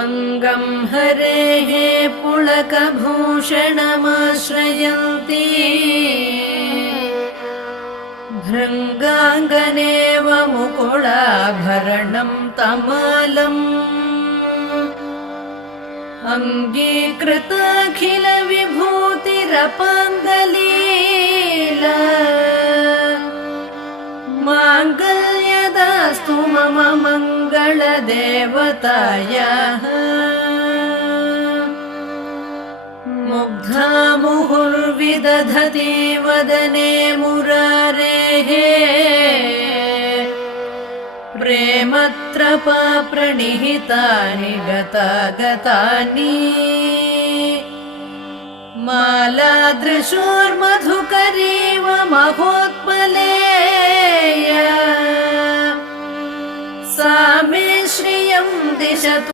अङ्गं हरेः पुलकभूषणमाश्रयन्ती भृङ्गाङ्गनेव मुकुलाभरणं तमालम् अङ्गीकृताखिलविभूतिरपाङ्गलीला माङ्गल्यदास्तु मम मङ्गलदेवतायाः मुग्धा मुहुर्विदधति वदने मुरारेः प्रेमत्रपा प्रणिहितानि गतागतानि मालादृशोर्मधुकरीव महोत्पलेया सा मे श्रियं दिशतु